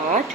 8।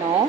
9।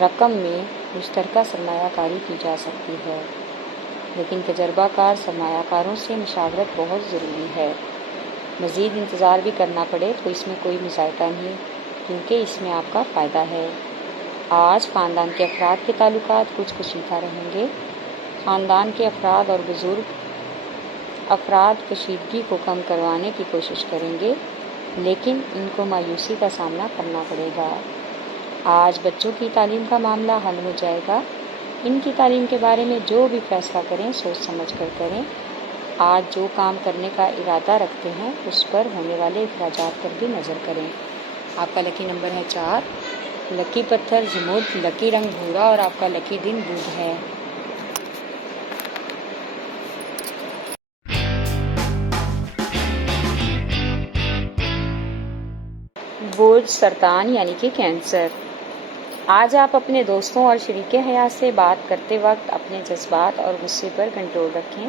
رقم میں مشترکہ سرمایہ کاری کی جا سکتی ہے، لیکن تجربہ کار سرمایہ کاروں سے مشاورت بہت ضروری ہے۔ مزید انتظار بھی کرنا پڑے تو اس میں کوئی مذائقہ نہیں، کیونکہ اس میں آپ کا فائدہ ہے۔ آج خاندان کے افراد کے تعلقات کچھ کشیدہ رہیں گے۔ خاندان کے افراد اور بزرگ افراد کشیدگی کو کم کروانے کی کوشش کریں گے، لیکن ان کو مایوسی کا سامنا کرنا پڑے گا۔ آج بچوں کی تعلیم کا معاملہ حل ہو جائے گا۔ ان کی تعلیم کے بارے میں جو بھی فیصلہ کریں سوچ سمجھ کر کریں۔ آج جو کام کرنے کا ارادہ رکھتے ہیں اس پر ہونے والے اخراجات پر بھی نظر کریں۔ آپ کا لکی نمبر ہے 4، لکی پتھر زمرد، لکی رنگ بھورا اور آپ کا لکی دن بدھ ہے۔ برج سرطان یعنی کہ کینسر۔ آج آپ اپنے دوستوں اور شریک حیات سے بات کرتے وقت اپنے جذبات اور غصے پر کنٹرول رکھیں،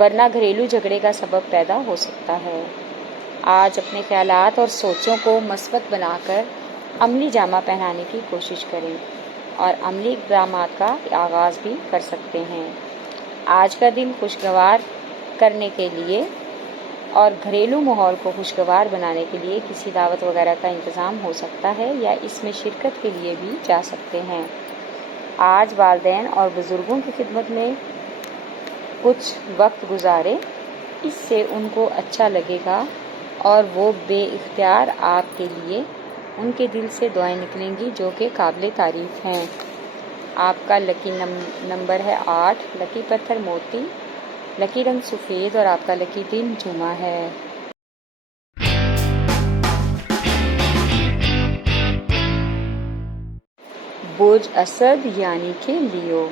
ورنہ گھریلو جھگڑے کا سبب پیدا ہو سکتا ہے۔ آج اپنے خیالات اور سوچوں کو مثبت بنا کر عملی جامہ پہنانے کی کوشش کریں اور عملی اقدامات کا آغاز بھی کر سکتے ہیں۔ آج کا دن خوشگوار کرنے کے لیے اور گھریلو ماحول کو خوشگوار بنانے کے لیے کسی دعوت وغیرہ کا انتظام ہو سکتا ہے یا اس میں شرکت کے لیے بھی جا سکتے ہیں۔ آج والدین اور بزرگوں کی خدمت میں کچھ وقت گزاریں، اس سے ان کو اچھا لگے گا اور وہ بے اختیار آپ کے لیے ان کے دل سے دعائیں نکلیں گی جو کہ قابل تعریف ہیں۔ آپ کا لکی نمبر ہے 8، لکی پتھر موتی، لکی رنگ سفید اور آپ کا لکی دن جمعہ ہے۔ برج اسد یعنی کہ لیو۔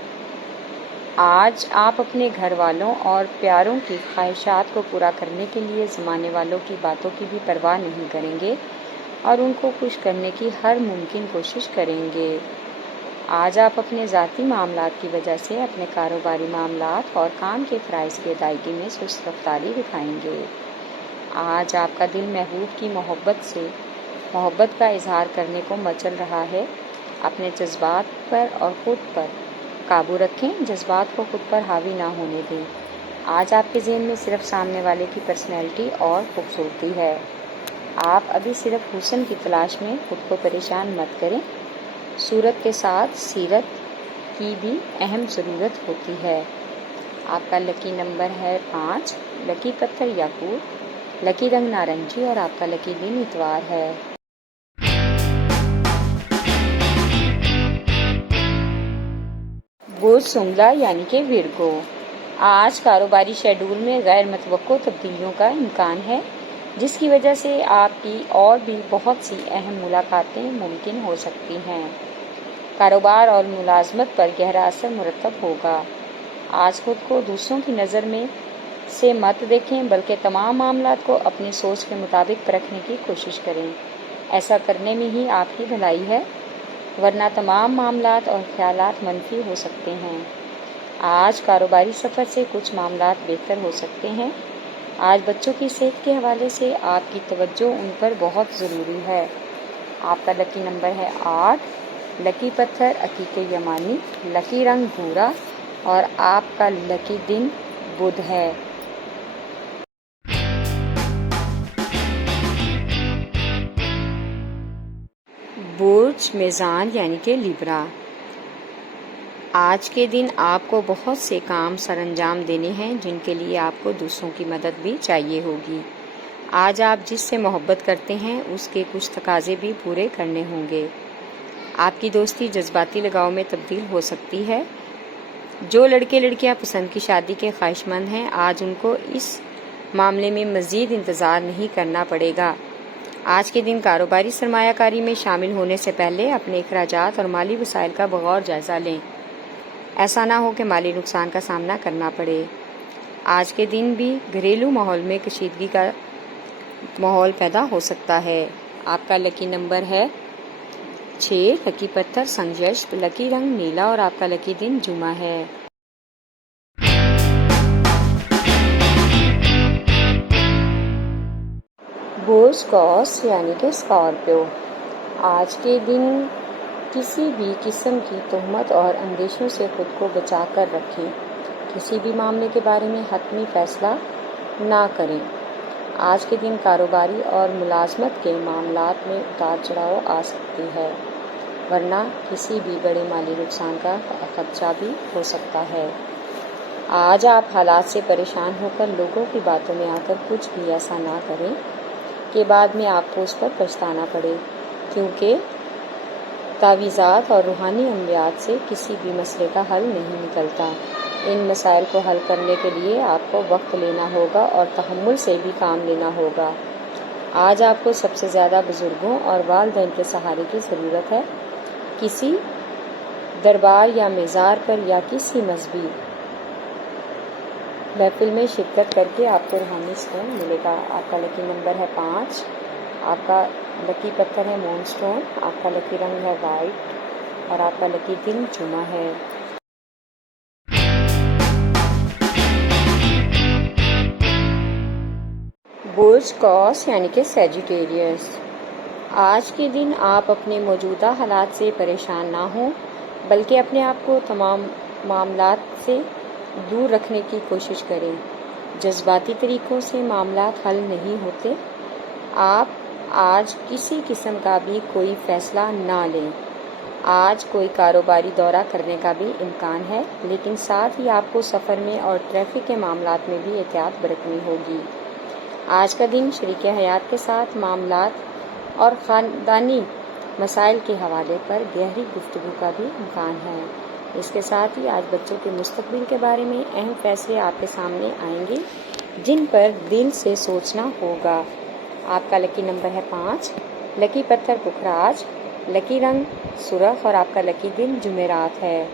آج آپ اپنے گھر والوں اور پیاروں کی خواہشات کو پورا کرنے کے لیے زمانے والوں کی باتوں کی بھی پرواہ نہیں کریں گے اور ان کو خوش کرنے کی ہر ممکن کوشش کریں گے۔ آج آپ اپنے ذاتی معاملات کی وجہ سے اپنے کاروباری معاملات اور کام کے فرائض کی ادائیگی میں سست رفتاری دکھائیں گے۔ آج آپ کا دل محبوب کی محبت کا اظہار کرنے کو مچل رہا ہے۔ اپنے جذبات پر اور خود پر قابو رکھیں، جذبات کو خود پر حاوی نہ ہونے دیں۔ آج آپ کے ذہن میں صرف سامنے والے کی پرسنالٹی اور خوبصورتی ہے۔ آپ ابھی صرف حسن کی تلاش میں خود کو پریشان مت کریں۔ صورت کے ساتھ سیرت کی بھی اہم ضرورت ہوتی ہے۔ آپ کا لکی نمبر ہے 5، لکی پتھر یاقوت، لکی رنگ نارنجی اور آپ کا لکی دن اتوار ہے۔ برج سنگلا یعنی کہ ورگو۔ آج کاروباری شیڈول میں غیر متوقع تبدیلیوں کا امکان ہے، جس کی وجہ سے آپ کی اور بھی بہت سی اہم ملاقاتیں ممکن ہو سکتی ہیں۔ کاروبار اور ملازمت پر گہرا اثر مرتب ہوگا۔ آج خود کو دوسروں کی نظر میں سے مت دیکھیں، بلکہ تمام معاملات کو اپنی سوچ کے مطابق پرکھنے کی کوشش کریں۔ ایسا کرنے میں ہی آپ کی بھلائی ہے، ورنہ تمام معاملات اور خیالات منفی ہو سکتے ہیں۔ آج کاروباری سفر سے کچھ معاملات بہتر ہو سکتے ہیں۔ آج بچوں کی صحت کے حوالے سے آپ کی توجہ ان پر بہت ضروری ہے۔ آپ کا لکی نمبر ہے 8، لکی پتھر عقیق یمانی، لکی رنگ بھورا اور آپ کا لکی دن بدھ ہے۔ برج میزان یعنی کہ لیبرا۔ آج کے دن آپ کو بہت سے کام سر انجام دینے ہیں جن کے لیے آپ کو دوسروں کی مدد بھی چاہیے ہوگی۔ آج آپ جس سے محبت کرتے ہیں اس کے کچھ تقاضے بھی پورے کرنے ہوں گے۔ آپ کی دوستی جذباتی لگاؤ میں تبدیل ہو سکتی ہے۔ جو لڑکے لڑکیاں پسند کی شادی کے خواہش مند ہیں، آج ان کو اس معاملے میں مزید انتظار نہیں کرنا پڑے گا۔ آج کے دن کاروباری سرمایہ کاری میں شامل ہونے سے پہلے اپنے اخراجات اور مالی وسائل کا بغور جائزہ لیں، ایسا نہ ہو کہ مالی نقصان کا سامنا کرنا پڑے۔ آج کے دن بھی گھریلو ماحول میں کشیدگی کا ماحول پیدا ہو سکتا ہے۔ آپ کا لکی نمبر ہے 6، لکی پتھر سنجشت، لکی رنگ نیلا اور آپ کا لکی دن جمعہ ہے۔ برج قوس یعنی کہ اسکارپیو۔ آج کے دن کسی بھی قسم کی تہمت اور اندیشوں سے خود کو بچا کر رکھیں۔ کسی بھی معاملے کے بارے میں حتمی فیصلہ نہ کریں۔ آج کے دن کاروباری اور ملازمت کے معاملات میں اتار چڑھاؤ آ سکتی ہے، ورنہ کسی بھی بڑے مالی نقصان کا خدشہ بھی ہو سکتا ہے۔ آج آپ حالات سے پریشان ہو کر لوگوں کی باتوں میں آ کر کچھ بھی ایسا نہ کریں کہ بعد میں آپ کو اس پر پچھتانا پڑے، کیونکہ تعویذات اور روحانی عملیات سے کسی بھی مسئلے کا حل نہیں نکلتا۔ ان مسائل کو حل کرنے کے لیے آپ کو وقت لینا ہوگا اور تحمل سے بھی کام لینا ہوگا۔ آج آپ کو سب سے زیادہ بزرگوں اور والدین کے سہارے کی ضرورت ہے۔ کسی دربار یا مزار پر یا کسی مذہبی محفل میں شرکت کر کے آپ کو روحانی سکون ملے گا۔ آپ کا لکی نمبر ہے 5، آپ کا لکی پتھر ہے مون سٹون، آپ کا لکی رنگ ہے وائٹ اور آپ کا لکی دن جمعہ ہے۔ برج قوس یعنی کہ سیجیٹیریس، آج کے دن آپ اپنے موجودہ حالات سے پریشان نہ ہوں، بلکہ اپنے آپ کو تمام معاملات سے دور رکھنے کی کوشش کریں۔ جذباتی طریقوں سے معاملات حل نہیں ہوتے۔ آپ آج کسی قسم کا بھی کوئی فیصلہ نہ لیں۔ آج کوئی کاروباری دورہ کرنے کا بھی امکان ہے، لیکن ساتھ ہی آپ کو سفر میں اور ٹریفک کے معاملات میں بھی احتیاط برتنی ہوگی۔ آج کا دن شریک حیات کے ساتھ معاملات اور خاندانی مسائل کے حوالے پر گہری گفتگو کا بھی امکان ہے۔ اس کے ساتھ ہی آج بچوں کے مستقبل کے بارے میں اہم فیصلے آپ کے سامنے آئیں گے، جن پر دل سے سوچنا ہوگا۔ آپ کا لکی نمبر ہے 5، لکی پتھر پکھراج، لکی رنگ سرخ اور آپ کا لکی دن جمعرات ہے۔